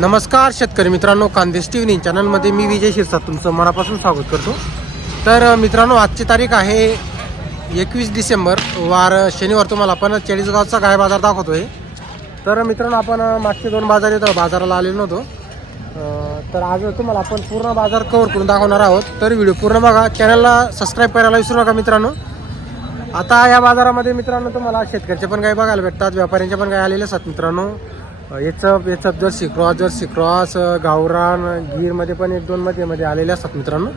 नमस्कार शेतकरी मित्रांनो खानदेश टी व्ही चॅनलमध्ये मी विजय शिरसाट तुमचं मनापासून स्वागत करतो. तर मित्रांनो आजची तारीख आहे एकवीस डिसेंबर वार शनिवार तुम्हाला आपण चाळीसगावचा गाय बाजार दाखवतोय. तर मित्रांनो आपण मागचे दोन बाजार येतो बाजाराला आलेलो नव्हतो. तर आज तुम्हाला आपण पूर्ण बाजार कवर करून दाखवणार आहोत. तर व्हिडिओ पूर्ण बघा. चॅनलला सबस्क्राईब करायला विसरू नका मित्रांनो. आता या बाजारामध्ये मित्रांनो तुम्हाला शेतकऱ्याचे पण गाय बघायला भेटतात व्यापाऱ्यांचे पण गाय आलेले असतात मित्रांनो. याचं याचं जर्सी क्रॉस जर्सी क्रॉस गावरान गीरमध्ये पण एक दोन मध्ये मध्ये आलेले असतात मित्रांनो.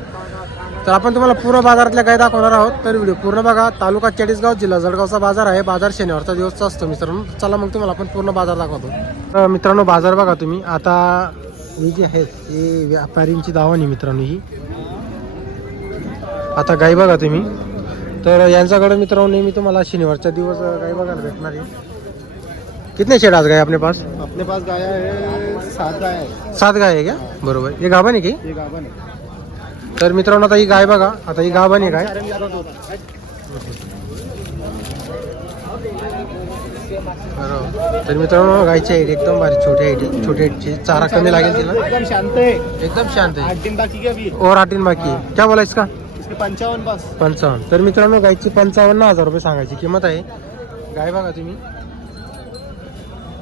तर आपण तुम्हाला पूर्ण बाजारातल्या गाय दाखवणार आहोत तर व्हिडिओ पूर्ण बघा. तालुका चाळीसगाव जिल्हा जळगावचा बाजार आहे. बाजार शनिवारचा दिवसचा असतो मित्रांनो. चला मग तुम्हाला आपण पूर्ण बाजार दाखवतो. तर मित्रांनो बाजार बघा तुम्ही. आता ही जी आहेत हे व्यापारींची दावणी मित्रांनो ही. आता गाई बघा तुम्ही. तर यांच्याकडे मित्रांनो नेहमी तुम्हाला शनिवारचा दिवस गाई बघायला भेटणार आहे. कितने शेड आज गाय अपने पास? अपने पास गाय है सात गाय है। सात गाय आहे का बरोबर। हे गाभण आहे की? तर मित्रांनो आता ही गाय बघा. आता ही गाभण आहे. गाय। बरोबर. तर मित्रांनो गायची आहे एकदम भारी छोटी आहे छोटी आहे चारा कमी लागेल तिला. एकदम शांत है एकदम शांत आहे. आठ दिन बाकी के अभी. और आठ दिन बाकी आहे. क्या बोलायचं का इसके पंचावन पास पंचावन्न. तर मित्रांनो गायची पंचावन्न हजार रुपये सांगायची किंमत आहे. गाय बघा तुम्ही.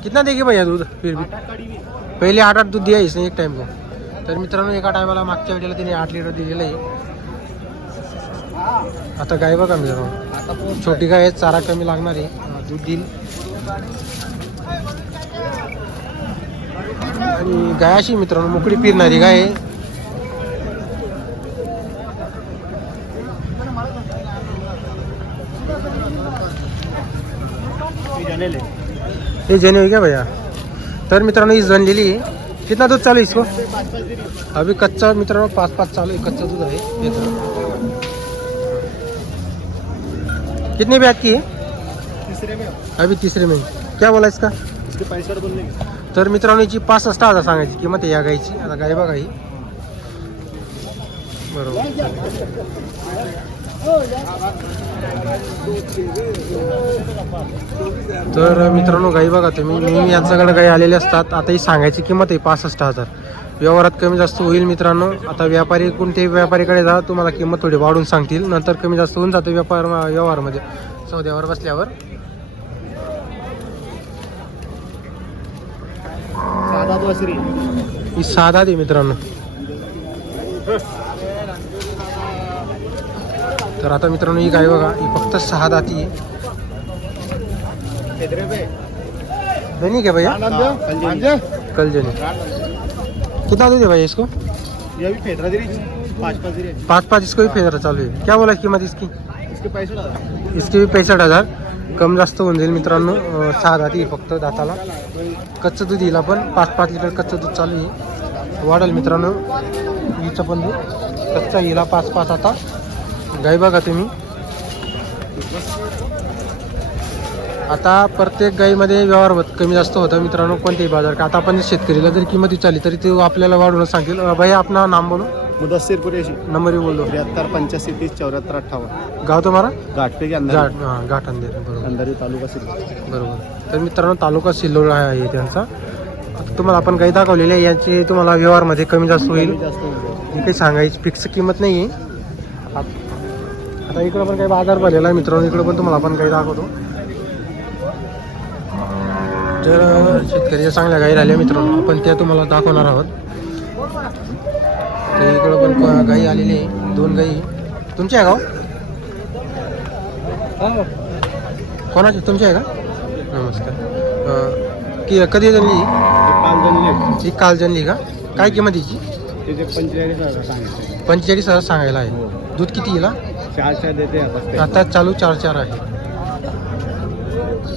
कितना देगी भैया दूध? फिर भी। आठ आठ पहिले आठ आठ दूध द्यायचं एक टाइम को। तर मित्रांनो एका टायमाला मागच्या वेळेला तिने आठ लिटर दिलेलं आहे आता गाय बघा मित्रांनो. छोटी गाय आहे चारा कमी लागणार आहे. दूध देईल. आणि गाय अशी मित्रांनो मोकळी फिरणारी गाय आहे. हे जने हो क्या भैया? तर मित्रांनो ही जनलेली आहे कितना दूध चालू इसको? पाँच पाँच अभी कच्चा मित्रांनो पाच पाच चालू आहे. कच्चा दूध आहे. हे तर. कितनी ब्याज की? है तीसरे में अभी तीसरे में क्या बोला इसका? तर मित्रांनो हिची पासष्ट हज़ार सांगायची. किंमत आहे या गायची आता गाय बघा ही. बरोबर. तर मित्रांनो गाई बघा तुम्ही. नेहमी यांच्याकडे गाई आलेले असतात. आता ही सांगायची किंमत आहे पासष्ट हजार. व्यवहारात कमी जास्त होईल मित्रांनो. आता व्यापारी कोणत्याही व्यापारीकडे जा तुम्हाला किंमत थोडी वाढून सांगतील. नंतर कमी जास्त होऊन जाते व्यापार व्यवहारामध्ये. सौद्यावर बसल्यावर. ही साधा दे मित्रांनो. तर आता मित्रांनो ही गाय बघा ही फक्त सहा दाती आहे. धनी क्या भैया. कल जनी कितना दूध है भैया इसको? पाँच पाँच इसको भी फेदरा चालू है क्या बोला कीमत इसकी? इसके भी पैंसठ हजार कम जास्त होऊन जाईल मित्रांनो. सहा दाती आहे फक्त दाताला. कच्चं दूध हिला पण पाच पाच लिटर कच्चं दूध चालू आहे. वाढेल मित्रांनो. हिचं पण दूध. कच्चा हिला पाच पाच आता. गाय बघा तुम्ही. आता प्रत्येक गाईमध्ये व्यवहार होत कमी जास्त होतं मित्रांनो कोणतेही बाजार का आता आपण शेतकरीला जर किंमत विचारली तरी ते आपल्याला वाढवून सांगेल. भैया अपना नाम बोलो. मुदस्सिर कुरैशी नंबर ही बोल. दो तिहत्तर पंचासी तीस चौहत्तर अट्ठावन गाव तुम्हाला? घाटपे के अंदर घाट हां घाट अंधेर बरोबर. अंदर ही तालुका सिर्फ बरोबर. तर मित्रांनो तालुका सिल्लोड आहे त्यांचा. तुम्हाला आपण काही दाखवलेले आहे यांची तुम्हाला व्यवहारमध्ये कमी जास्त होईल. ही काही सांगायची फिक्स किंमत नाही आहे आता इकडं पण काही बाजार भरलेला आहे मित्रांनो. इकडं पण तुम्हाला आपण काही दाखवतो. जर शेतकऱ्याच्या चांगल्या गाई राहिल्या मित्रांनो आपण त्या तुम्हाला दाखवणार आहोत. तर इकडं पण क- गाई आलेली आहे. दोन गाई तुमच्या आहे गाव कोणाची तुमची आहे का? नमस्कार. कि कधी जनली ही? हे पाच जण ही काल जनली का? काय किंमत हिची? पंचेचाळीस हजार सांगायला आहे. दूध किती हिला? चार चार देते आता चालू चार चार आहे.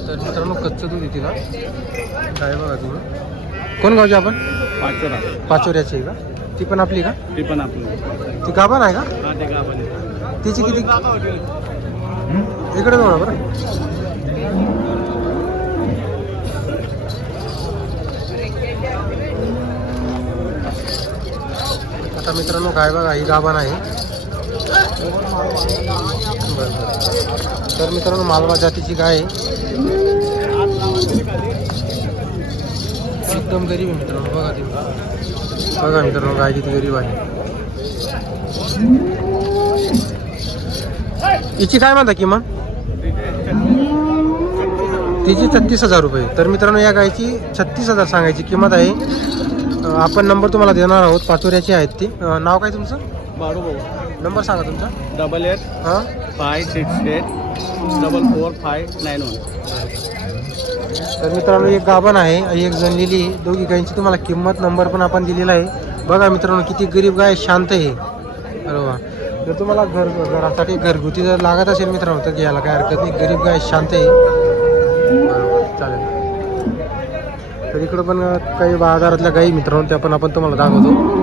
तर मित्रांनो कच्चं दूध आहे तिला. काय बघा तुम्ही? कोण गावचे आपण? पाचोरा. पाचोऱ्याची आहे का? ती पण आपली का? ती पण आपण ती गाभण आहे का? हा ते गाभण आहे. तिची किती? इकडे जाऊ बरं. आता मित्रांनो गाय बघा ही गाभण आहे. तर मित्रांनो मालवा जातीची गाय आहे. एकदम गरीब आहे मित्रांनो बघा तुम्ही बघा मित्रांनो गाय किती गरीब आहे. हिची काय म्हणता किंमत? तिची छत्तीस हजार रुपये. तर मित्रांनो या गायची छत्तीस हजार सांगायची किंमत आहे. आपण नंबर तुम्हाला देणार आहोत पाचोऱ्याची आहेत ती. नाव काय तुमचं? बारू भाऊ नंबर सांगा तुमचा. डबल एट हां? Five six eight double four five nine one तर मित्रांनो एक गाभण आहे एक जनलेली आहे. दोघी गायींची तुम्हाला किंमत नंबर पण आपण दिलेला आहे. बघा मित्रांनो किती गरीब गाय शांत आहे. बरोबर जर तुम्हाला घर घरासाठी घरगुती जर लागत असेल मित्रांनो तर घ्यायला काय हरकत नाही. गरीब गाय शांत आहे. बरोबर चालेल. तर इकडं पण काही बाजारातल्या गायी मित्रांनो त्या पण आपण तुम्हाला दाखवतो.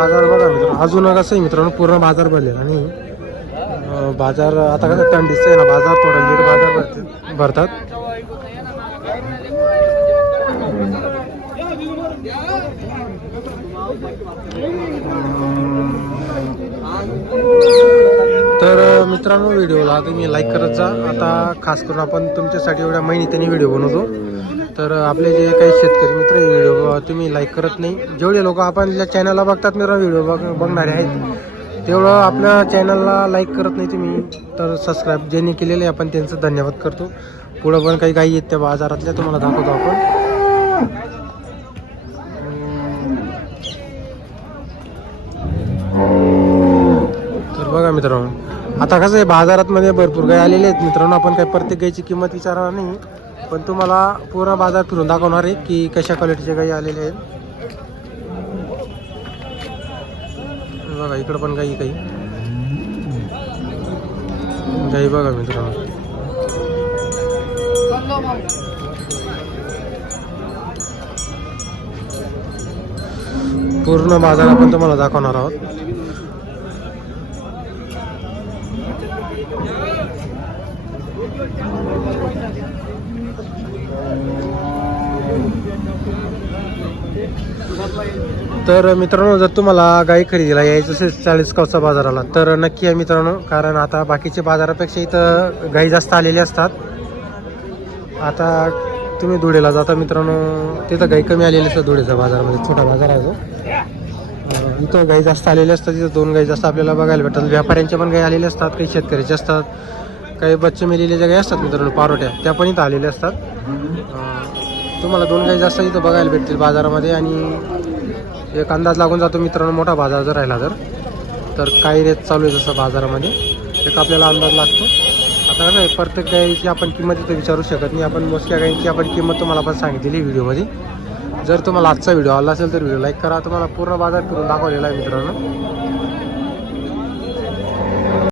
बाजार बघा मित्रांनो अजून कसं आहे मित्रांनो पूर्ण बाजार भरलेला आणि बाजार आता कसं थंडीचं आहे ना बाजार थोडा लेट बाजार भरतात. तर मित्रांनो व्हिडिओला तुम्ही लाईक करत जा. आता खास करून आपण तुमच्यासाठी एवढ्या महिन्याने व्हिडिओ बनवतो. तर आपले जे काही शेतकरी मित्र व्हिडिओ तुम्ही लाईक करत नाही. जेवढे लोक आपल्या चॅनलला बघतात मित्रांनो व्हिडिओ बघ बघणारे आहेत तेवढं आपल्या चॅनलला लाईक करत नाही तुम्ही. तर सबस्क्राईब ज्यांनी केलेले आहे आपण त्यांचं धन्यवाद करतो. पुढं पण काही गाई आहेत त्या बाजारातल्या तुम्हाला दाखवतो आपण. तर बघा मित्रांनो आता कसं आहे बाजारात मध्ये भरपूर गाय आलेले आहेत. मित्रांनो आपण काही प्रत्येक गायची किंमत विचारणार नाही. पण तुम्हाला पूर्ण बाजार फिरून दाखवणार आहे की कशा क्वालिटीचे गाई आलेले आहेत. बघा इकडं पण गाई काही. गाई बघा मित्रांनो. पूर्ण बाजार आपण तुम्हाला दाखवणार आहोत. तर मित्रांनो जर तुम्हाला गाई खरेदीला यायचं असेल चाळीस गावचा बाजाराला तर नक्की आहे मित्रांनो कारण आता बाकीच्या बाजारापेक्षा इथं गाई जास्त आलेली असतात. आता तुम्ही धुळेला जाता मित्रांनो तिथं गाई कमी आलेली असतात धुळेचा बाजारामध्ये छोटा बाजार आहे तो. इथं गाई जास्त आलेले असतात तिथं दोन गाई जास्त आपल्याला बघायला भेटतात. व्यापाऱ्यांच्या पण गाई आलेले असतात काही शेतकऱ्याचे असतात. काही बच्चे मेलेले ज्या गाई असतात मित्रांनो पारोट्या त्या पण इथं आलेल्या असतात. तुम्हाला दोन गाई जास्त इथं बघायला भेटतील बाजारामध्ये आणि एक अंदाज लागून जातो मित्रांनो मोठा बाजार जर राहिला तर. तर काय रेट चालू आहे जसं बाजारामध्ये. एक आपल्याला अंदाज लागतो. आता काय नाही प्रत्येक गायीची आपण किंमत इथं विचारू शकत नाही. आपण मोजक्या गायींची आपण किंमत तुम्हाला पण सांगितलेली व्हिडिओमध्ये. जर तुम्हाला आजचा व्हिडिओ आला असेल तर व्हिडिओ लाईक करा. तुम्हाला पूर्ण बाजार फिरून दाखवलेला आहे मित्रांनो.